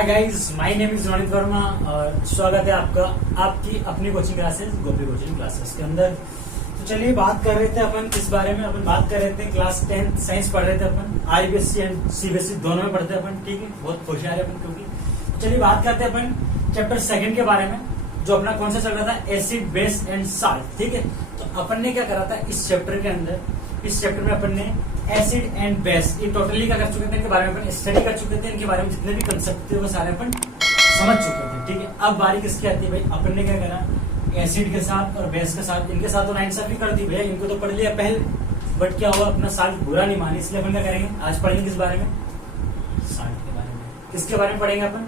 Hi guys, my name is Ronit Verma और स्वागत है आपका आपकी अपनी कोचिंग क्लासेस गोपी कोचिंग क्लासेस के अंदर। तो चलिए बात कर रहे थे अपन किस बारे में। अपन बात कर रहे थे क्लास 10 साइंस पढ़ रहे थे अपन, आईबीएससी एंड सीबीएसई दोनों में पढ़ते हैं अपन। ठीक है, बहुत होशियार है अपन क्योंकि। चलिए बात करते हैं अपन चैप्टर 2 के बारे में, जो अपना कौन सा चल रहा था, एसिड बेस एंड साल्ट। ठीक है, तो अपन ने क्या करा था इस चैप्टर के अंदर, इस चैप्टर में अपन ने एसिड एंड बेस ये टोटली क्या कर चुके थे, इनके बारे में अपन स्टडी कर चुके थे। इनके बारे में जितने भी कंसेप्ट थे वो सारे अपन समझ चुके थे। ठीक है, अब बारी किसकी आती है भाई, अपन ने क्या करा एसिड के साथ और बेस के साथ, इनके साथ तो नाइंसाफी कर दी भैया, इनको तो पढ़ लिया पहले, बट क्या हुआ अपना साल्ट बुरा नहीं मानी, इसलिए अपन क्या करेंगे आज पढ़ेंगे किस बारे में, साल्ट के बारे में। किसके बारे में पढ़ेंगे अपन,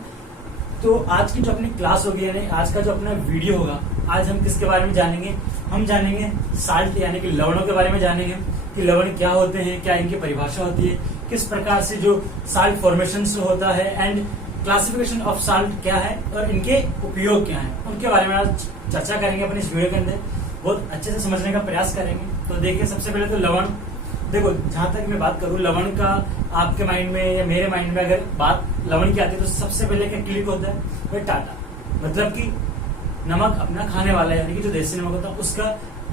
तो आज की जो अपनी क्लास होगी यानी आज का जो अपना वीडियो होगा, आज हम किसके बारे में जानेंगे, हम जानेंगे साल्ट यानी कि लवणों के बारे में जानेंगे कि लवण क्या होते हैं, क्या इनकी परिभाषा होती है, किस प्रकार से जो साल्ट फॉर्मेशन होता है एंड क्लासिफिकेशन ऑफ साल्ट क्या है और इनके उपयोग क्या है, उनके बारे में आज चर्चा करेंगे अपने इस वीडियो के अंदर। बहुत अच्छे से समझने का प्रयास करेंगे। तो देखिए सबसे पहले तो लवण, देखो जहां तक मैं बात करूं लवण का, आपके माइंड में या मेरे माइंड में अगर बात लवण की आती है तो सबसे पहले क्या क्लिक होता है वह टाटा, मतलब कि नमक अपना खाने वाला यानी कि जो देसी नमक होता है उसका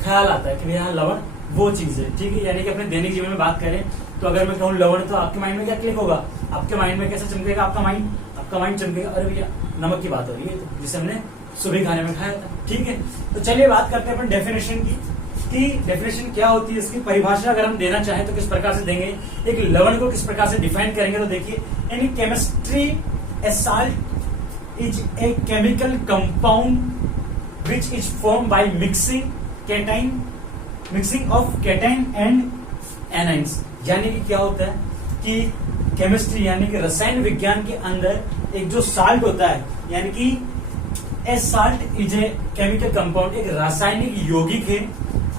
ख्याल आता है कि यहाँ लवण वो चीज है। ठीक है, यानी कि अपने दैनिक जीवन में बात करें तो अगर मैं कहूँ लवण तो आपके माइंड में क्या क्लिक होगा, आपके माइंड में कैसा चमकेगा, आपका माइंड चमकेगा अरे भैया नमक की बात हो रही है तो जिसे हमने सुबह खाने में खाया था। ठीक है, तो चलिए बात करते हैं अपन डेफिनेशन की कि डेफिनेशन क्या होती है, इसकी परिभाषा अगर हम देना चाहें तो किस प्रकार से देंगे, एक लवण को किस प्रकार से डिफाइन करेंगे। तो देखिए in chemistry A salt is a chemical compound which is form by mixing of cation and anions. यानी कि क्या होता है कि केमिस्ट्री यानी कि रसायन विज्ञान के अंदर एक जो साल्ट होता है यानी कि a salt is a chemical compound, एक रासायनिक यौगिक है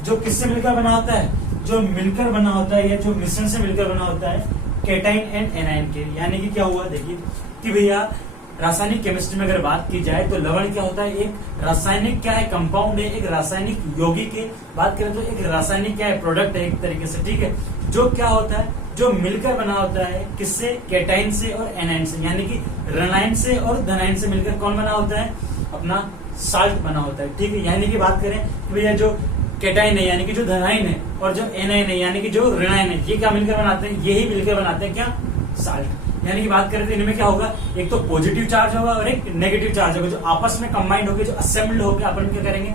जो किससे मिलकर बना होता है, जो मिलकर बना होता है या जो मिश्रण से मिलकर बना होता है कैटाइन एंड एनाइन के। यानी कि क्या हुआ देखिए कि भैया रासायनिक केमिस्ट्री में अगर बात की जाए तो लवण क्या होता है, एक रासायनिक क्या है, कंपाउंड है, एक रासायनिक यौगिक है। बात करें तो एक रासायनिक क्या है, प्रोडक्ट है एक तरीके से। ठीक है, जो क्या होता है, जो मिलकर बना होता है किससे, कैटाइन से और एनाइन से, यानी कि ऋणायन से और धनायन से मिलकर कौन बना होता है, अपना साल्ट बना होता है। ठीक है, यानी कि बात करें तो भैया जो कैटाइन है यानी कि जो धनायन है और जो एनाइन है यानी कि जो ऋणायन है, ये क्या मिलकर बनाते हैं, यही मिलकर बनाते हैं क्या, साल्ट। यानी कि बात करें तो इनमें क्या होगा, एक तो पॉजिटिव चार्ज होगा और एक नेगेटिव चार्ज होगा, जो आपस में कंबाइंड होकर जो असेंबल्ड होकर अपन क्या करेंगे,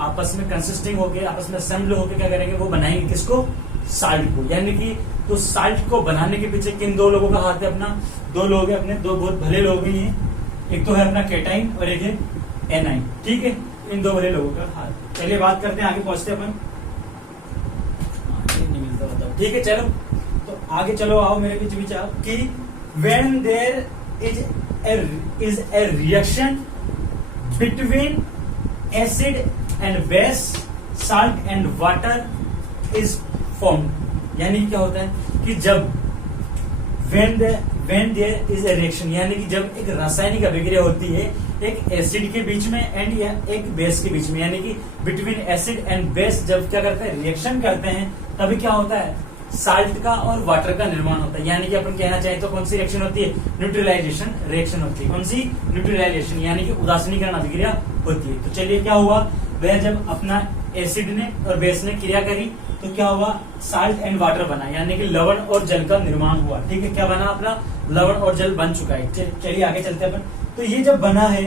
आपस में कंसिस्टिंग होकर आपस में असेंबल्ड होकर क्या करेंगे, वो बनाएंगे किसको, साल्ट को। यानी कि तो साल्ट को बनाने के पीछे किन दो लोगों का हाथ है, अपना दो लोग है, अपने दो बहुत भले लोग हैं, एक तो है अपना कैटाइन और एक है एनाइन। ठीक है, इन दो भले लोगों का हाथ। चलिए बात करते हैं, आगे पहुंचते अपन। नहीं मिलता बताओ, ठीक है चलो तो आगे चलो, आओ मेरे बीच विचार कि when there is a reaction between acid and base, salt and water is formed। यानी क्या होता है कि जब when there is a reaction यानी कि जब एक रासायनिक अभिक्रिया होती है एक एसिड के बीच में एंड या एक बेस के बीच में, यानी कि बिटवीन एसिड एंड बेस जब क्या करते हैं, रिएक्शन करते हैं, तभी क्या होता है, साल्ट का और वाटर का निर्माण होता है। यानी कि अपन कहना चाहें तो कौन सी रिएक्शन होती है, न्यूट्रलाइजेशन रिएक्शन होती है। कौन सी, न्यूट्रलाइजेशन यानी कि उदासीनीकरण अभिक्रिया होती है। तो चलिए क्या हुआ, वह जब अपना एसिड ने और बेस ने क्रिया करी तो क्या हुआ, साल्ट एंड वाटर बना, यानी कि लवण और जल का निर्माण हुआ। ठीक है, क्या बना, अपना लवण और जल बन चुका है। चलिए आगे चलते हैं अपन। तो ये जब बना है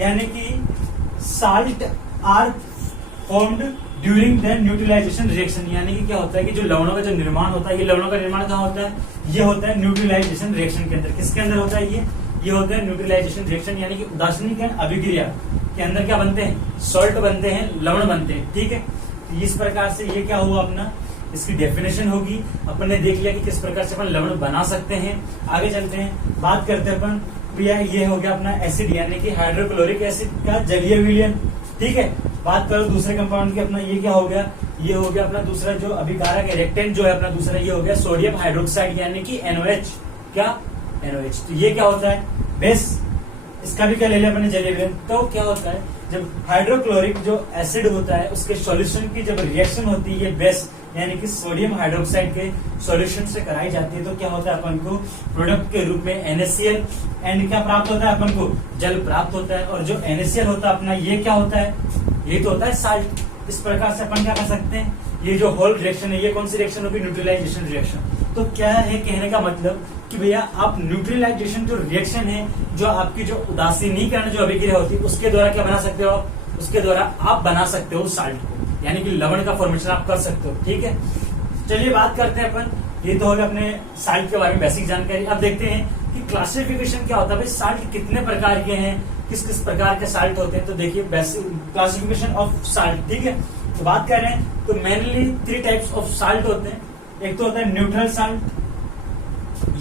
यानी कि salt are formed during the neutralization reaction. यानी कि क्या होता है कि जो लवणों का जो निर्माण होता है, ये लवणों का निर्माण कहाँ होता है, ये होता है न्यूट्रलाइजेशन रिएक्शन के अंदर। किसके अंदर होता है ये होता है न्यूट्रलाइजेशन रिएक्शन, यानी कि उदासीनीकरण अभिक्रिया के अंदर क्या बनते हैं, सॉल्ट बनते हैं, लवण बनते हैं। ठीक है, इस प्रकार से ये क्या हुआ अपना, इसकी डेफिनेशन होगी। अपन ने देख लिया कि किस प्रकार से अपन लवण बना सकते हैं। आगे चलते हैं, बात करते हैं अपन भैया, ये हो गया अपना एसिड यानी कि हाइड्रोक्लोरिक एसिड का जलीय विलयन। ठीक है, बात करो दूसरे कंपाउंड की, अपना ये क्या हो गया, ये हो गया अपना दूसरा जो अभिकारक रिएक्टेंट जो है अपना दूसरा, ये हो गया सोडियम हाइड्रोक्साइड यानी कि NOH। क्या, NOH। तो ये क्या होता है, बेस, इसका भी क्या ले लिया अपने जलीय विलयन। तो क्या होता है जब हाइड्रोक्लोरिक जो एसिड होता है उसके सॉल्यूशन की जब रिएक्शन होती है, ये बेस यानी कि सोडियम हाइड्रोक्साइड के सॉल्यूशन से कराई जाती है, तो क्या होता है अपन को प्रोडक्ट के रूप में NaCl एंड क्या प्राप्त होता है अपन को, जल प्राप्त होता है। और जो NaCl होता है अपना, ये क्या होता है, ये तो होता है साल्ट। इस प्रकार से अपन क्या कर सकते हैं, ये जो होल रिएक्शन है ये कौन सी रिएक्शन होगी, न्यूट्रलाइजेशन रिएक्शन। तो क्या है कहने का मतलब कि भैया आप न्यूट्रलाइजेशन जो रिएक्शन है, जो आपकी जो उदासीनीकरण जो अभिक्रिया होती है उसके द्वारा क्या बना सकते हो, उसके द्वारा आप बना सकते हो साल्ट को, यानी कि लवण का फॉर्मेशन आप कर सकते हो। ठीक है, चलिए बात करते हैं अपन, ये तो होगा अपने साल्ट के बारे में बेसिक जानकारी। अब देखते हैं कि क्लासिफिकेशन क्या होता है, भाई साल्ट कितने प्रकार के हैं, किस किस प्रकार के साल्ट होते हैं। तो देखिए बेसिक क्लासिफिकेशन ऑफ साल्ट, ठीक है। तो बात कर रहे हैं तो मेनली 3 टाइप्स ऑफ साल्ट होते हैं। एक तो होता है न्यूट्रल साल्ट,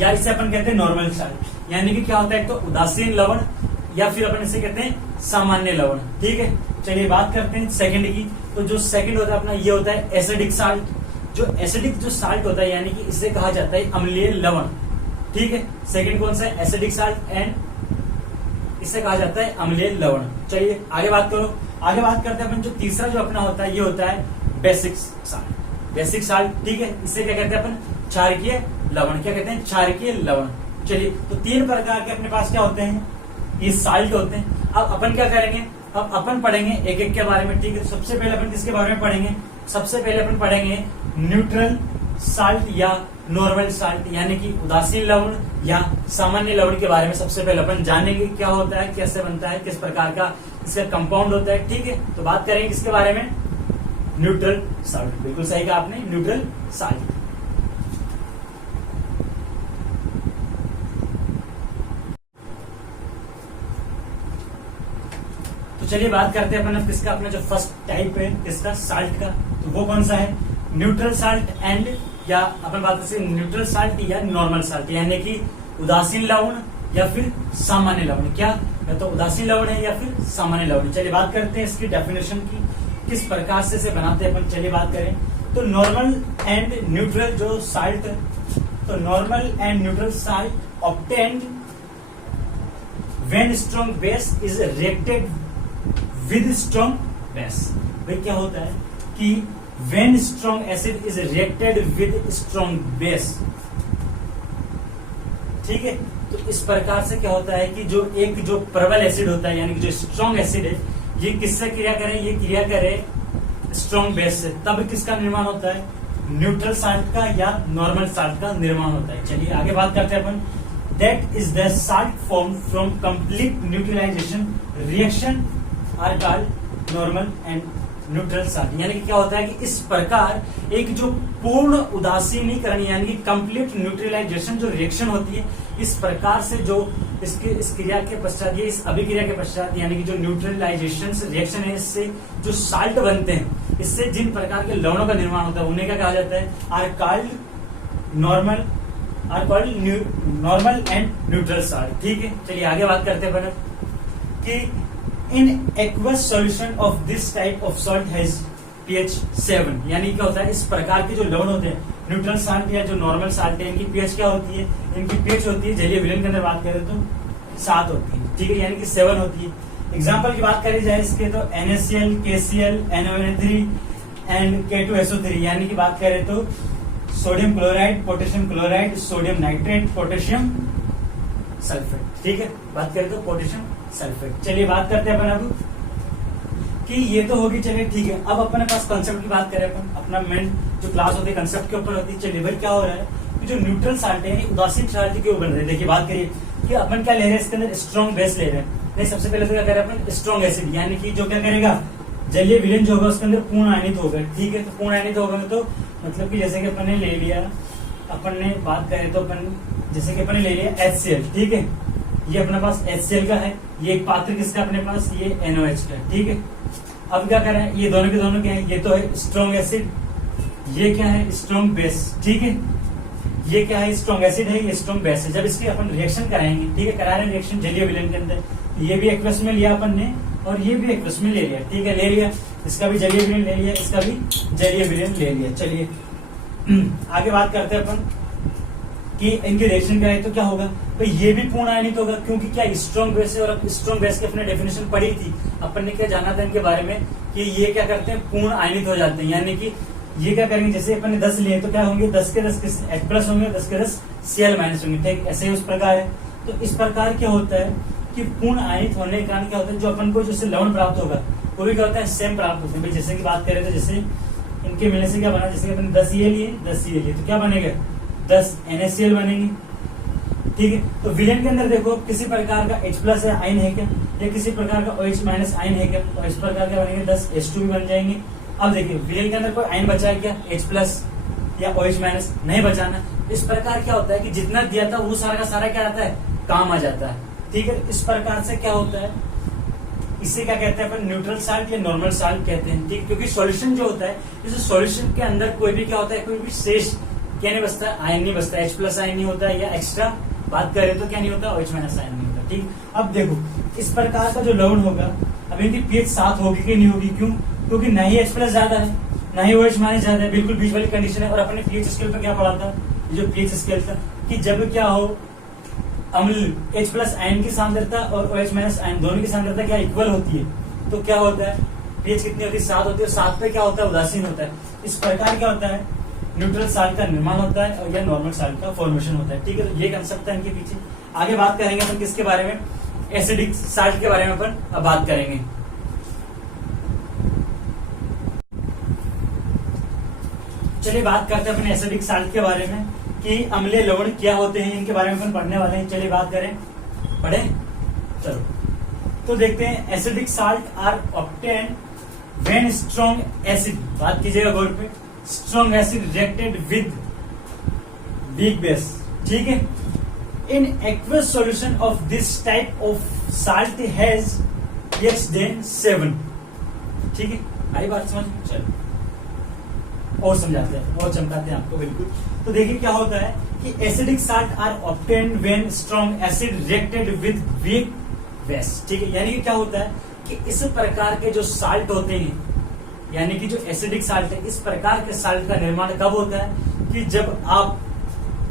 या इसे अपन कहते हैं नॉर्मल साल्ट, यानी कि क्या होता है, एक तो उदासीन लवण, या फिर अपन इसे कहते हैं सामान्य लवण। ठीक है, चलिए बात करते हैं सेकंड की। तो जो सेकंड होता है अपना, ये होता है एसिडिक साल्ट। जो एसिडिक जो साल्ट होता है, यानी कि इसे कहा जाता है अम्लीय लवण। ठीक है, सेकंड कौन सा है, एसिडिक साल्ट, एंड इसे कहा जाता है अम्लीय लवण। चलिए आगे बात करो, आगे बात करते हैं अपन। जो तीसरा जो अपना होता है, ये होता है बेसिक साल्ट। बेसिक साल्ट, ठीक है, इसे क्या कहते हैं अपन, क्षारकीय लवण। क्या कहते हैं, क्षारकीय लवण। चलिए, तो 3 प्रकार के अपने पास क्या होते हैं, ये साल्ट होते हैं। अब अपन क्या करेंगे, अब अपन पढ़ेंगे एक एक के बारे में। ठीक है, सबसे पहले अपन किसके बारे में पढ़ेंगे, सबसे पहले अपन पढ़ेंगे न्यूट्रल साल्ट या नॉर्मल साल्ट, यानी कि उदासीन लवण या सामान्य लवण के बारे में सबसे पहले अपन जानेंगे क्या होता है, कैसे बनता है, किस प्रकार का इसका कंपाउंड होता है। ठीक है, तो बात करेंगे किसके बारे में, न्यूट्रल साल्ट। बिल्कुल सही कहा आपने, न्यूट्रल साल्ट। तो चलिए बात करते हैं अपन अब किसका, अपना जो फर्स्ट टाइप है किसका, साल्ट का। तो वो कौन सा है, न्यूट्रल साल्ट एंड, या अपन बात करते हैं न्यूट्रल साल्ट या नॉर्मल साल्ट, यानी कि उदासीन लवण या फिर सामान्य लवण। क्या, या तो उदासीन लवण है या फिर सामान्य लवण। चलिए बात करते हैं इसकी डेफिनेशन की, किस प्रकार से इसे बनाते हैं अपन। चलिए बात करें तो नॉर्मल एंड न्यूट्रल जो साल्ट, तो normal and neutral salt obtained when strong base is reacted with strong base. भाई क्या होता है कि when strong acid is reacted with strong base. ठीक है, तो इस प्रकार से क्या होता है कि जो एक जो प्रबल एसिड होता है, यानी कि जो स्ट्रॉन्ग एसिड है, ये किससे क्रिया करे, ये क्रिया करे स्ट्रॉन्ग बेस से, तब किसका निर्माण होता है, न्यूट्रल साल्ट का या नॉर्मल साल्ट का निर्माण होता है। चलिए आगे बात करते हैं अपन। That is the salt formed from complete neutralisation reaction are called normal and neutral salt. यानी कि क्या होता है कि इस प्रकार एक जो पूर्ण उदासीनीकरण यानी कि कंप्लीट न्यूट्रलाइजेशन जो रिएक्शन होती है, इस प्रकार से जो इस क्रिया के पश्चात, ये इस अभिक्रिया के पश्चात, यानी कि जो न्यूट्रलाइजेशन रिएक्शन है, इससे जो साल्ट बनते हैं, इससे जिन प्रकार के लवणों का निर्माण होता है उन्हें क्या कहा जाता है, are called normal and neutral salt. ठीक है, चलिए आगे बात करते हैं कि in aqueous solution of this type of salt has pH 7। यानी क्या होता है, इस प्रकार के जो लवण होते हैं, न्यूट्रल साल्ट या जो नॉर्मल साल्ट है, इनकी pH क्या होती है, इनकी pH होती है, जलीय विलयन के अंदर बात करें तो 7 होती है। ठीक है, यानी कि 7 होती है। एग्जाम्पल की बात करी जाए इसके तो NaCl, KCl, NaOH3 and K2SO3, यानी कि बात करें तो sodium chloride, potassium chloride, sodium nitrate, potassium sulphate. ठीक है, बात करें तो पोटेशियम सल्फेट। चलिए बात करते हैं अपन अब कि ये तो होगी, चलिए ठीक है। अब अपने पास कंसेप्ट की बात करें अपन, अपना मेन जो क्लास होती है कंसेप्ट के ऊपर होती है। चलिए भाई क्या हो रहा है कि जो न्यूट्रल साल्ट है, उदासीन साल्ट क्यों बन रहे हैं। देखिए बात करिए कि अपन क्या ले रहे हैं, इसके अंदर स्ट्रॉन्ग बेस ले रहे हैं। नहीं, सबसे पहले तो क्या करें अपन, स्ट्रॉन्ग एसिड, यानी कि जो क्या करेगा, जलीय विलयन जो होगा उसके अंदर पूर्ण आयनित होगा। ठीक है, तो पूर्ण आयनित होगा तो मतलब कि जैसे कि अपन ने ले लिया, अपन ने बात करें तो अपन जैसे कि अपन ने ले लिया HCl। ठीक है, ये अपने पास HCl का है, ये एक पात्र किसका अपने पास, ये NaOH का। ठीक है, अब क्या करें, ये दोनों के दोनों क्या है, ये तो है स्ट्रॉन्ग एसिड, ये क्या है स्ट्रॉन्ग बेस। ठीक है, ये क्या है स्ट्रॉन्ग एसिड है, ये स्ट्रॉन्ग बेस है। जब इसकी अपन रिएक्शन कराएंगे, ठीक है, करा रहे हैं रिएक्शन जलीय विलयन के अंदर, ये भी एक्वस में लिया अपन ने और ये भी एक्वस में ले लिया। ठीक है, ले लिया, इसका भी जलीय विलयन ले लिया, इसका भी जलीय विलयन ले लिया। चलिए आगे बात करते हैं अपन कि इनकी रिएक्शन क्या है तो क्या होगा, तो ये भी पूर्ण आयनित होगा, क्योंकि क्या स्ट्रॉन्ग बेस है, और स्ट्रॉन्ग बेस की अपने डेफिनेशन पढ़ी थी अपन ने, क्या जाना था इनके बारे में कि ये क्या करते हैं, पूर्ण आयनित हो जाते हैं। यानी कि ये क्या करेंगे, जैसे अपन ने 10 लिए तो क्या होंगे, 10 के 10 H प्लस होंगे, 10 के 10 Cl माइनस होंगे, ठीक। ऐसे ही उस प्रकार है। तो इस प्रकार क्या होता है कि पूर्ण आयनित होने के कारण क्या होता है, जो अपन को जैसे लवण प्राप्त होगा वो भी क्या होता है, सेम प्राप्त होते हैं। भाई जैसे की बात करें तो जैसे इनके मिलने से क्या बना, जैसे अपन 10 ये लिए 10 ये लिए तो क्या बनेगा, 10 NaCl बनेंगे, ठीक है। तो विलेन के अंदर देखो किसी प्रकार का H प्लस है आयन है क्या, या किसी प्रकार का OH माइनस आयन है क्या, तो इस प्रकार क्या बनेंगे, 10 H2 भी बन जाएंगे। अब देखिए विलेन के अंदर कोई आयन बचा है क्या, H प्लस या OH माइनस, नहीं बचाना। इस प्रकार क्या होता है कि जितना दिया था वो सारा का सारा क्या आता है, काम आ जाता है, ठीक है। इस प्रकार से क्या होता है, इसे क्या कहते हैं अपन, न्यूट्रल साल्ट या नॉर्मल साल्ट कहते हैं, ठीक। क्योंकि सॉल्यूशन जो होता है, इस सॉल्यूशन के अंदर कोई भी क्या होता है, कोई भी शेष क्या नहीं बचता है, आयन नहीं बचता, H प्लस आयन नहीं होता है, या एक्स्ट्रा बात करें तो क्या नहीं होता, OH माइनस आयन नहीं होता, ठीक। अब देखो इस प्रकार का जो लवण होगा, अब इनकी pH 7 होगी कि नहीं होगी, क्यों, क्योंकि ना ही H प्लस ज्यादा है ना ही OH माइनस ज्यादा है, बिल्कुल बीच वाली कंडीशन है। और अपने pH स्केल पर क्या पढ़ा था, ये जो pH स्केल था कि जब क्या हो, अम्ल H प्लस आयन की सांद्रता और OH माइनस आयन दोनों की सांद्रता क्या इक्वल होती है, तो क्या होता है, pH कितनी होती है, 7 होती है, 7 पे क्या होता है, उदासीन होता है। इस प्रकार क्या होता है, न्यूट्रल साल्ट का निर्माण होता है और या नॉर्मल साल्ट का फॉर्मेशन होता है, ठीक है। तो ये कंसेप्ट है इनके पीछे। आगे बात करेंगे अपन किसके बारे में, एसिडिक साल्ट के बारे में अपन अब बात करेंगे। चलिए बात करते हैं अपने एसिडिक साल्ट के बारे में कि अम्लीय लवण क्या होते हैं, इनके बारे में अपन पढ़ने वाले हैं। चलिए बात करें, पढ़े, चलो तो देखते हैं। Acidic salt are obtained when strong acid, बात कीजिएगा गौर पे, strong acid reacted with weak base, ठीक है। In aqueous solution of this type of salt has pH than 7, ठीक है। आई बात समझ, चलो और समझाते हैं और चमकाते हैं आपको, बिल्कुल। तो देखिए क्या होता है कि acidic salt are obtained when strong acid reacted with weak base, ठीक है। यानी कि क्या होता है कि इस प्रकार के जो साल्ट होते हैं, यानी कि जो एसिडिक साल्ट है, इस प्रकार के साल्ट का निर्माण कब होता है कि जब आप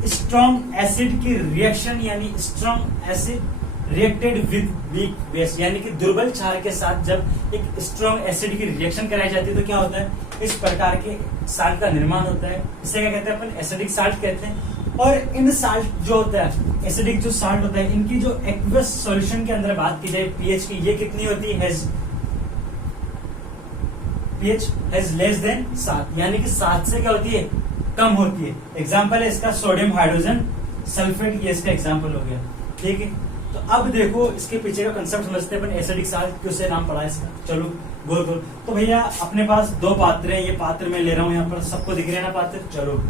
स्ट्रॉन्ग एसिड की रिएक्शन, यानी strong acid reacted with weak base, यानी कि दुर्बल क्षार के साथ जब एक स्ट्रॉन्ग एसिड की रिएक्शन कराई जाती है तो क्या होता है, इस प्रकार के साल्ट का निर्माण होता है। इसे क्या कहते हैं अपन, एसिडिक साल्ट कहते हैं। और इन साल्ट जो होता है, एसिडिक जो साल्ट होता है, इनकी जो एक्वस सॉल्यूशन के अंदर बात की जाए pH की, ये कितनी होती है, pH हैज लेस देन 7, यानी कि 7 से क्या होती है, कम होती है। एग्जाम्पल है इसका सोडियम हाइड्रोजन सल्फेट, ये इसका एग्जाम्पल हो गया, ठीक है। तो अब देखो इसके पीछे का कंसेप्ट समझते हैं अपन, एसिडिक साल्ट क्यों से नाम पड़ा इसका, चलो गोल गोल। तो भैया अपने पास 2 पात्र है, ये पात्र मैं ले रहा हूँ यहाँ पर, सबको दिख रहे हैं ना पात्र, चलो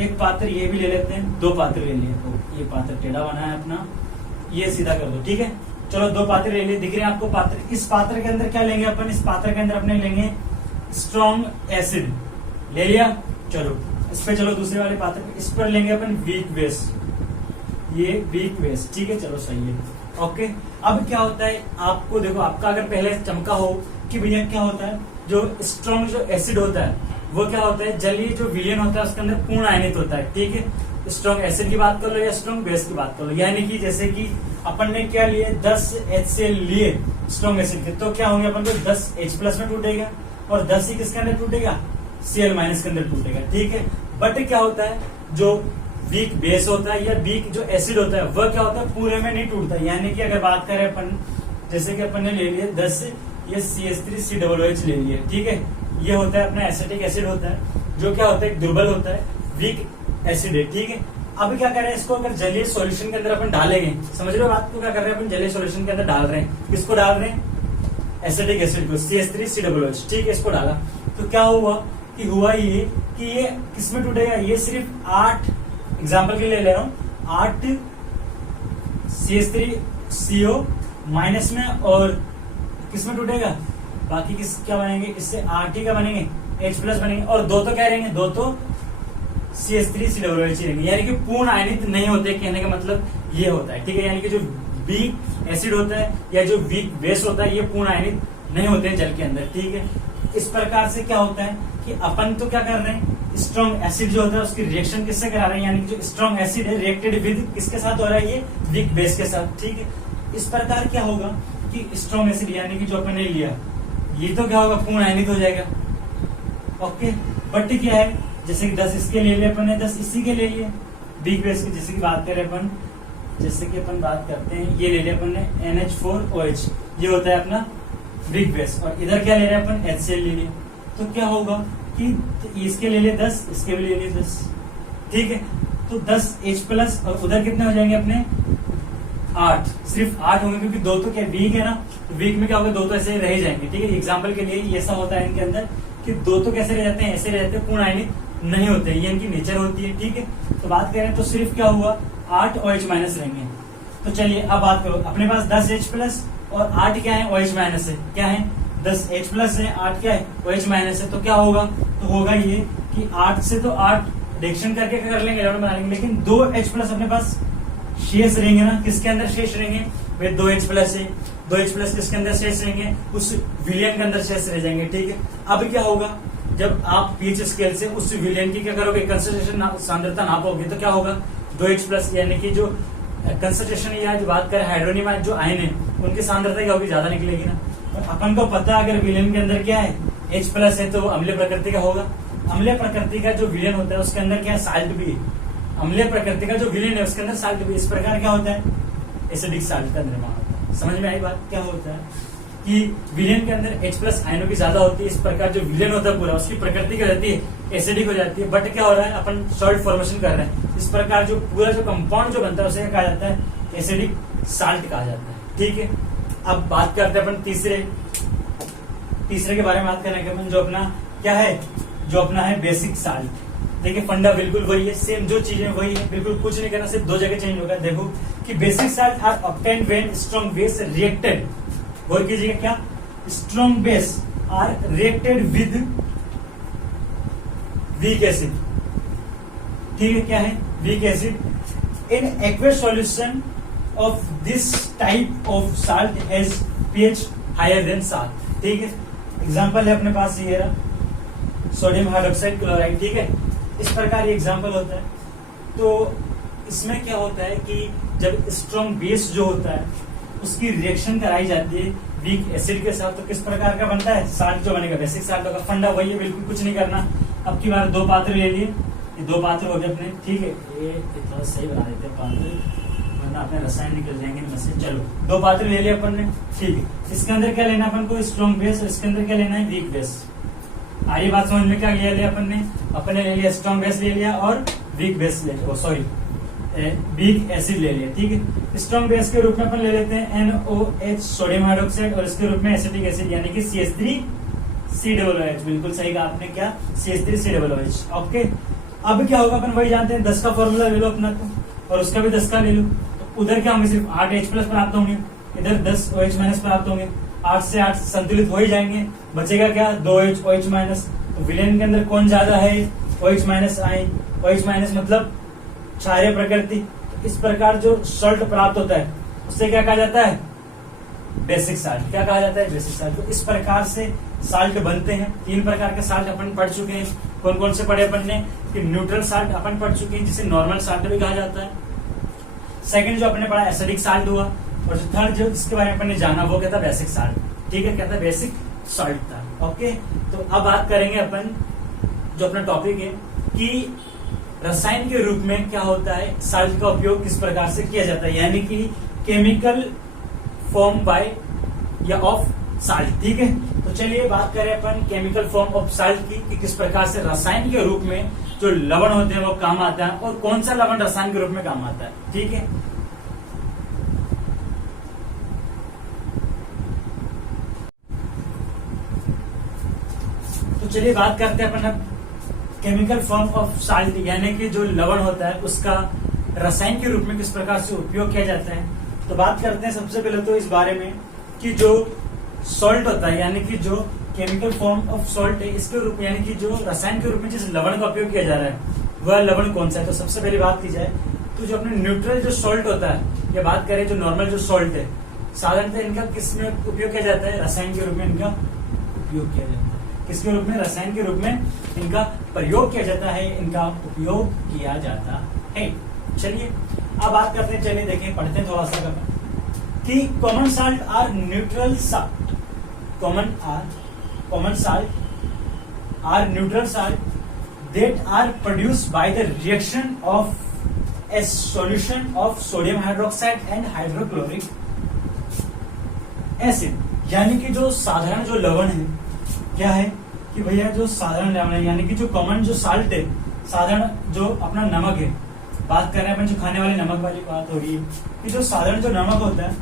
एक पात्र ये भी ले लेते हैं, 2 पात्र ले लिए, तो ये पात्र टेढ़ा बना है अपना, ये सीधा कर दो, ठीक है। चलो 2 पात्र ले लिए, दिख रहे हैं आपको पात्र। इस पात्र के अंदर क्या लेंगे अपन, इस पात्र के अंदर अपने लेंगे स्ट्रॉन्ग एसिड, ले लिया। चलो इस पे चलो दूसरे वाले पात्र पे, इस पर लेंगे अपन वीक बेस, ये वीक बेस, ठीक है। चलो सही है, ओके। अब क्या होता है, आपको देखो, आपका अगर पहले चमका हो कि भैया क्या होता है, जो स्ट्रॉन्ग जो एसिड होता है वो क्या होता है, जलीय जो विलयन होता है उसके अंदर पूर्ण आयनित होता है, ठीक है। स्ट्रॉन्ग एसिड की बात कर लो या स्ट्रॉन्ग बेस की बात कर लो, यानी कि जैसे कि अपन ने क्या लिए, 10 HCl लिए स्ट्रॉन्ग एसिड के, तो क्या होंगे अपन को 10 H प्लस में टूटेगा और 10 ही किसके अंदर टूटेगा, Cl माइनस के अंदर टूटेगा, ठीक है। बट क्या होता है, जो वीक बेस होता है या वीक जो एसिड होता है वह क्या होता है, पूरे में नहीं टूटता। यानी कि अगर बात करें अपन, जैसे कि अपन ने ले लिए 10 ये CH3COOH ले लिए, ठीक है। ये होता है अपना एसिटिक एसिड होता है, जो क्या होता है, दुर्बल होता है, वीक एसिड है, ठीक है। अब क्या कर रहे हैं, इसको अगर जलीय सॉल्यूशन के अंदर अपन डालेंगे, समझ रहे हो बात को, क्या कर रहे हैं अपन, जलीय सॉल्यूशन के अंदर डाल रहे हैं, किसको डाल रहे हैं, एसिटिक एसिड को, CH3COOH, ठीक है। इसको डाला तो क्या हुआ ये कि ये किसमें टूटेगा, ये सिर्फ 8 एग्जाम्पल के लिए ले रहा हूं, 8 CH3CO माइनस में, और किसमें टूटेगा, बाकी किस क्या बनेंगे, इससे 8 ही का बनेंगे, H प्लस बनेंगे, और 2 तो क्या रहेंगे, 2 तो CH3COOH रहेंगे, यानी कि पूर्ण आयनित नहीं होते, कहने का मतलब ये होता है, ठीक है। यानी कि जो वीक एसिड होता है या जो वीक बेस होता है, ये पूर्ण आयनित नहीं होते हैं जल के अंदर, ठीक है। इस प्रकार से क्या होता है कि अपन तो क्या कर रहे हैं, स्ट्रॉन्ग एसिड जो होता है उसकी रिएक्शन किससे करा रहे हैं, यानी कि जो स्ट्रॉन्ग एसिड है रिएक्टेड विद किसके साथ हो रहा है, ये वीक बेस के साथ। ठीक है, इस प्रकार क्या होगा कि स्ट्रॉन्ग एसिड यानी कि जो अपन ने लिया ये तो क्या होगा, पूर्ण आयनित हो जाएगा। ओके, बट क्या है, जैसे कि 10 इसके ले लिए अपन ने, 10 इसी के ले लिए वीक बेस की, जैसे कि बात करें अपन, जैसे कि अपन बात करते हैं ये ले लिया अपन ने NH4OH, ये होता है अपना वीक बेस, और इधर क्या ले रहे हैं अपन, HCl ले लिए। तो क्या होगा कि इसके ले लिए 10, इसके भी ले लिए 10। ठीक है, तो 10H+ और उधर कितने हो जाएंगे अपने 8, सिर्फ 8 होंगे क्योंकि दो तो क्या वीक है ना, वीक में क्या होगा, दो तो ऐसे ही रह जाएंगे। ठीक है, एग्जाम्पल के लिए ऐसा होता है इनके अंदर कि दो तो कैसे रह जाते हैं, ऐसे रह जाते हैं, पूर्ण आयनित नहीं होते, ये इनकी नेचर होती है। ठीक है, तो बात करें तो सिर्फ क्या हुआ, 8 OH- रहेंगे। तो चलिए अब बात करो, अपने पास 10H+ और 8 क्या है, OH- है, क्या है 10H+ है, 8 क्या है, OH- है। तो क्या होगा, तो होगा ये कि 8 से तो 8 रिएक्शन करके क्या कर लेंगे, 11 बना लेंगे, लेकिन 2H+ अपने पास शेष रहेंगे ना, किसके अंदर शेष रहेंगे, वे 2H+ है, 2H+ किसके अंदर शेष रहेंगे, उस विलियन के अंदर शेष रह जाएंगे। ठीक है, अब क्या होगा, जब आप पीएच स्केल से उस विलियन की क्या करोगे, कंसंट्रेशन सांद्रता नापोगे, तो क्या होगा, 2H+ यानी कि जो कंसंट्रेशन या जो बात करें हाइड्रोनियम जो आयन है उनकी सांद्रता क्या होगी, ज्यादा निकलेगी ना। और अपन को पता है अगर विलियन के अंदर क्या है, H+ है, तो वो अम्लीय प्रकृति का होगा। अम्लीय प्रकृति का जो विलियन होता है उसके अंदर क्या है, साल्ट भी है। अम्लीय प्रकृति का जो विलियन है उसके अंदर साल्ट भी, इस प्रकार क्या होता है, एसिडिक साल्ट का निर्माण होता है। समझ में आई बात, क्या होता है कि विलियन के अंदर H+ आयनों की ज्यादा होती है, इस प्रकार जो विलियन होता है पूरा उसकी प्रकृति क्या रहती है, एसिडिक हो जाती है। बट क्या हो रहा है, अपन सॉल्ट फॉर्मेशन कर रहे हैं, इस प्रकार जो पूरा जो कंपाउंड जो बनता है उसे क्या कहा जाता है, एसिडिक साल्ट कहा जाता है। ठीक है, अब बात करते हैं अपन तीसरे के बारे में बात करने के अपन, जो अपना क्या है, जो अपना है बेसिक साल्ट। देखिए फंडा बिल्कुल वही है, सेम जो चीजें वही है, बिल्कुल कुछ नहीं करना, सिर्फ दो जगह चेंज होगा। देखो कि basic salt are obtained when strong base reacted, गौर कीजिएगा क्या, strong base are reacted with weak acid. ठीक है, क्या है, weak acid in aqueous solution of this type of salt has pH higher than 7। ठीक है, एग्जांपल है अपने पास ये रहा सोडियम हाइड्रोक्साइड क्लोराइड। ठीक है, इस प्रकार ये एग्जांपल होता है। तो इसमें क्या होता है कि जब स्ट्रॉन्ग बेस जो होता है उसकी रिएक्शन कराई जाती है वीक एसिड के साथ, तो किस प्रकार का बनता है, साल्ट जो बनेगा, बेसिक साल्ट होगा। फंडा वही है, बिल्कुल कुछ नहीं करना। अब की बार 2 पात्र ले लिए, ये 2 पात्र हो गए अपने। ठीक है, ये थोड़ा सही बना देते हैं पात्र, वरना अपने रसायन निकल जाएंगे इनमें से। चलो 2 पात्र ले लिए अपन ने। ठीक है, इसके अंदर क्या लेना अपन को, स्ट्रॉन्ग बेस, और इसके अंदर क्या लेना है, वीक बेस। आइए बात समझ में, क्या लिया अपन ने ले लिया स्ट्रॉन्ग बेस ले लिया और वीक बेस ले लिया, सॉरी वीक एसिड ले लिया। ठीक है, स्ट्रॉन्ग बेस के रूप में अपन ले लेते हैं NOH सोडियम हाइड्रोक्साइड, और इसके रूप में एसिटिक एसिड यानी कि CH3COOH। बिल्कुल सही कहा आपने, क्या CH3COOH। ओके, अब क्या होगा, अपन वही जानते हैं, 10 का फॉर्मूला ले लो अपना तो, और उसका भी 10 का ले लो। तो उधर क्या होंगे, सिर्फ 8H+ प्राप्त होंगे, इधर 10 OH- प्राप्त होंगे। 8 से 8 संतुलित हो ही जाएंगे, बचेगा क्या, 2H OH-। तो विलेन के अंदर कौन ज्यादा है, OH- आए, OH- मतलब क्षारीय प्रकृति। तो इस प्रकार जो सॉल्ट प्राप्त होता है उससे क्या कहा जाता है, बेसिक साल्ट। क्या कहा जाता है, बेसिक साल्ट। तो इस प्रकार से साल्ट बनते हैं। 3 प्रकार के साल्ट अपन पढ़ चुके हैं। कौन कौन से पढ़े अपन ने, कि न्यूट्रल साल्ट अपन पढ़ चुके हैं, जिसे नॉर्मल साल्ट भी कहा जाता है। सेकंड जो अपने पढ़ा एसिडिक साल्ट हुआ, और जो थर्ड जो इसके बारे में अपन ने जाना वो क्या था, बेसिक साल्ट। ठीक है, क्या था, बेसिक सॉल्ट था। ओके, तो अब बात करेंगे अपन, जो अपना टॉपिक है कि रसायन के रूप में क्या होता है, साल्ट का उपयोग किस प्रकार से किया जाता है, यानी कि केमिकल फॉर्म बाय या ऑफ साल्ट। ठीक है, तो चलिए बात करें अपन केमिकल फॉर्म ऑफ साल्ट की, कि किस प्रकार से रसायन के रूप में जो लवण होते हैं वो काम आता है, और कौन सा लवण रसायन के रूप में काम आता है। ठीक है, तो चलिए बात करते हैं अपन अब केमिकल फॉर्म ऑफ साल्ट, यानी कि जो लवण होता है उसका रसायन के रूप में किस प्रकार से उपयोग किया जाता है। तो बात करते हैं सबसे पहले तो इस बारे में कि जो सॉल्ट होता है, यानी कि जो केमिकल फॉर्म ऑफ सॉल्ट है, इसके रूप में यानी कि जो रसायन के रूप में जिस लवण का उपयोग किया जा रहा है वह लवण कौन सा है। तो सबसे पहले बात की जाए तो जो अपने न्यूट्रल जो सॉल्ट होता है, या बात करें जो नॉर्मल जो सॉल्ट है, साधारणतः इनका किस में उपयोग किया जाता है, रसायन के रूप में इनका उपयोग किया जाता है। किसके रूप में, रसायन के रूप में इनका प्रयोग किया जाता है, इनका उपयोग किया जाता है। चलिए अब बात करते हैं, चलिए देखें, पढ़ते हैं थोड़ा सा कि common salt are neutral salt, common salt are neutral salt that are produced by the reaction of a solution of sodium hydroxide and hydrochloric acid। यानी कि जो साधारण जो लवण है, क्या है कि भैया जो साधारण लवण है, यानी कि जो कॉमन जो साल्ट है, साधारण जो अपना नमक है, बात कर रहे हैं अपन जो खाने वाले नमक वाली बात हो रही है, कि जो साधारण जो नमक होता है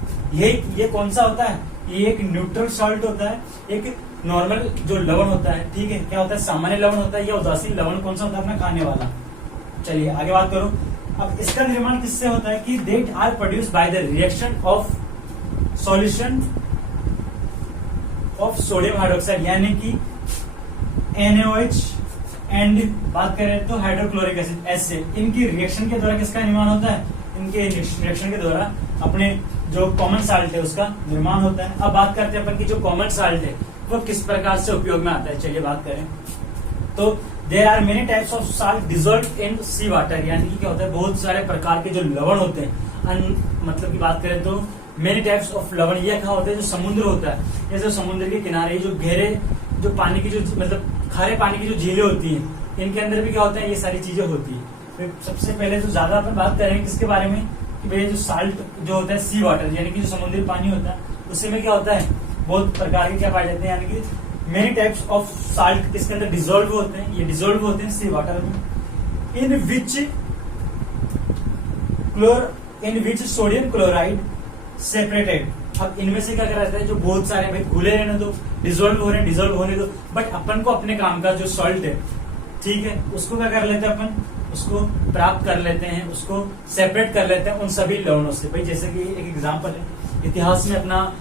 ये कौन सा होता है, ये एक न्यूट्रल साल्ट होता है, एक नॉर्मल जो लवण होता है, ठीक है, क्या होता है, सामान्य लवण होता है, या उदासीन लवण कौन सा होता है, अपना खाने वाला। चलिए आगे बात करो। अब इसका निर्माण किससे होता है कि that are produced by the reaction of solution of sodium hydroxide, यानी कि NaOH एंड बात करें तो हाइड्रोक्लोरिक एसिड, एस से इनकी रिएक्शन के द्वारा किसका निर्माण होता है, इनके रिएक्शन के द्वारा अपने जो कॉमन साल्ट है उसका निर्माण होता है। अब बात करते हैं अपन की जो कॉमन साल्ट है वो किस प्रकार से उपयोग में आता है। चलिए बात करें तो there are many types of salt dissolve in sea water, यानी कि क्या होता है, बहुत सारे प्रकार के जो लवण होते हैं, मतलब की बात करें तो मेनी टाइप्स ऑफ लवण, ये क्या होते हैं, जो समुद्र होता है, जैसे समुद्र के किनारे जो गहरे जो पानी की जो मतलब खारे पानी की जो झीलें होती हैं, इनके अंदर भी क्या होता है, ये सारी चीजें होती है। तो सबसे पहले तो ज्यादा अपन बात करेंगे किसके बारे में कि भैया जो साल्ट जो होता है सी वाटर, यानी कि जो समुद्री पानी होता है, उससे में क्या होता है, बहुत प्रकार के क्या पाए जाते हैं, यानी कि मेनी टाइप्स ऑफ साल्ट इसके अंदर डिजोल्व होते हैं, ये डिजोल्व होते हैं सी वाटर में, इन विच सोडियम क्लोराइड सेपरेटेड। अब इनमें से क्या कराता है, जो बहुत सारे भाई घुले रहने दो, डिजोल्व हो रहे हैं, डिजोल्व होने दो, बट अपन को अपने काम का जो सॉल्ट है, ठीक है, उसको क्या कर लेते हैं अपन, उसको प्राप्त कर लेते हैं, उसको सेपरेट कर लेते हैं उन सभी लवणों से। भाई जैसे कि एक एग्जांपल है, इतिहास में अपना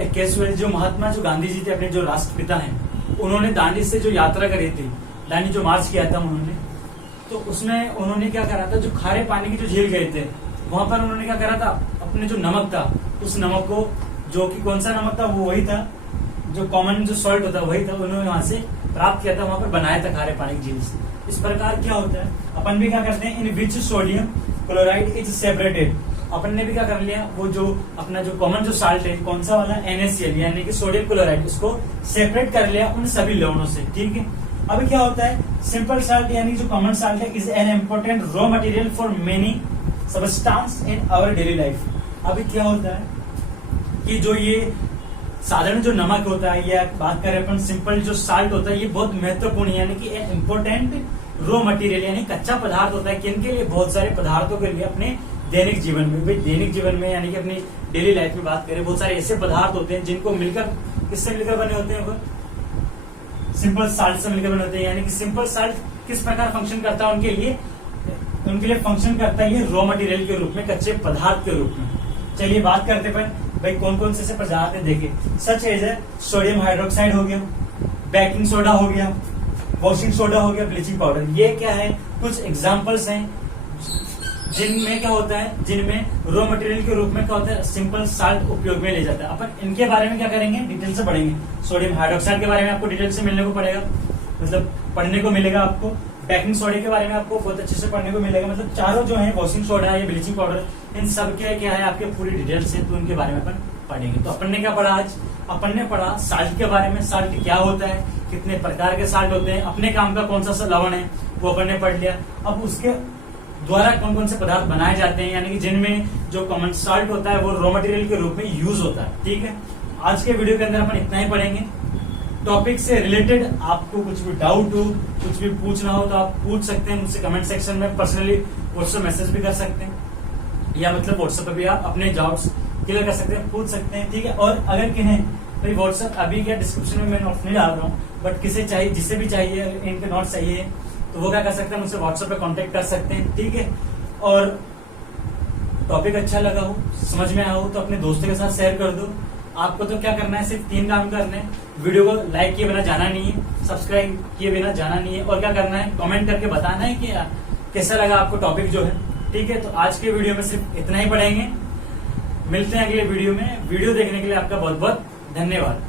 एक केस हुआ, जो महात्मा जो गांधी जी थे, अपने जो राष्ट्रपिता हैं, उन्होंने दांडी से जो यात्रा करी थी, दांडी जो मार्च किया था उन्होंने, तो उसमें उन्होंने क्या करा था, जो खारे पानी की जो झील गए थे, वहां पर उन्होंने क्या करा था, अपने जो नमक था, उस नमक को, जो कि कौन सा नमक था, वो वही था जो कॉमन जो सॉल्ट होता है, वही था, उन्होंने वहां से प्राप्त किया था, वहां पर बनाया था खारे पानी की झील से। इस प्रकार क्या होता है, अपन भी क्या करते हैं, इन विच सोडियम क्लोराइड इज सेपरेटेड, अपन ने भी क्या कर लिया, वो जो अपना जो कॉमन जो साल्ट है, कौन सा वाला, NaCl, यानी कि सोडियम क्लोराइड, उसको सेपरेट कर लिया उन सभी लवणों से, ठीक है। अभी क्या होता है, सिंपल साल्ट यानी जो कॉमन साल्ट है, is an important raw material for many substance in our daily life. अभी क्या होता है कि जो ये साधारण जो नमक होता है, या बात करें अपन सिंपल जो साल्ट होता है, ये बहुत महत्वपूर्ण है, यानी कि एक इम्पोर्टेंट रॉ मटेरियल, यानी कच्चा पदार्थ होता है, किनके लिए, बहुत सारे पदार्थों के लिए, अपने दैनिक जीवन में। भाई दैनिक जीवन में यानी कि अपनी डेली लाइफ में बात करें, बहुत सारे ऐसे पदार्थ होते हैं जिनको मिलकर, किससे मिलकर बने होते हैं, वो सिंपल साल्ट से मिलकर बने होते हैं। यानी कि सिंपल साल्ट किस प्रकार फंक्शन करता है उनके लिए फंक्शन करता है ये रॉ मटेरियल के रूप में, कच्चे पदार्थ के रूप में। चलिए बात करते हैं भाई कौन कौन से पदार्थ है, देखे सच एज है सोडियम हाइड्रोक्साइड हो गया, बेकिंग सोडा हो गया, वॉशिंग सोडा हो गया, ब्लीचिंग पाउडर। ये क्या है, कुछ एग्जांपल्स हैं जिनमें क्या होता है, जिनमें रॉ मटेरियल के रूप में क्या होता है, सिंपल साल्ट उपयोग में ले जाता है। अपन इनके बारे में क्या करेंगे, डिटेल से पढ़ेंगे। सोडियम हाइड्रोक्साइड के बारे में आपको डिटेल से मिलने को पड़ेगा, मतलब पढ़ने को मिलेगा आपको। बेकिंग सोडा के बारे में आपको बहुत अच्छे से पढ़ने को मिलेगा, मतलब चारों जो है, वॉशिंग सोडा है, ब्लीचिंग पाउडर, इन सब के क्या है आपके पूरी डिटेल्स है, तो उनके बारे में अपन पढ़ेंगे। तो अपन ने क्या पढ़ा आज, अपन ने पढ़ा साल्ट के बारे में, साल्ट क्या होता है, कितने प्रकार के साल्ट होते हैं, अपने काम का कौन सा लवण है वो अपन ने पढ़ लिया। अब उसके द्वारा कौन कौन से पदार्थ बनाए जाते हैं, यानी कि जिनमें जो कॉमन साल्ट होता है वो रॉ मटेरियल के रूप में यूज होता है। ठीक है, आज के वीडियो के अंदर अपन इतना ही पढ़ेंगे। टॉपिक से रिलेटेड आपको कुछ भी डाउट हो, कुछ भी पूछना हो तो आप पूछ सकते हैं मुझसे कमेंट सेक्शन में, पर्सनली व्हाट्सएप मैसेज भी कर सकते हैं, या मतलब व्हाट्सएप पे भी आप अपने डाउट्स क्लियर कर सकते हैं, पूछ सकते हैं। ठीक है, और अगर किन्हें भाई व्हाट्सएप अभी क्या डिस्क्रिप्शन में मैं नोट्स नहीं डाल रहा हूँ, बट किसे चाहिए, जिसे भी चाहिए इनके नोट्स चाहिए तो वो क्या कर सकते हैं, मुझसे व्हाट्सएप पे कांटेक्ट कर सकते हैं। ठीक है, और टॉपिक अच्छा लगा हो, समझ में आया हो तो अपने दोस्तों के साथ शेयर कर दो। आपको तो क्या करना है, सिर्फ 3 काम करने हैं। वीडियो को लाइक किए बिना जाना नहीं है, सब्सक्राइब किए बिना जाना नहीं है, और क्या करना है, कमेंट करके बताना है कि कैसा लगा आपको टॉपिक जो है। ठीक है, तो आज के वीडियो में सिर्फ इतना ही पढ़ेंगे। मिलते हैं अगले वीडियो में। वीडियो देखने के लिए आपका बहुत बहुत धन्यवाद।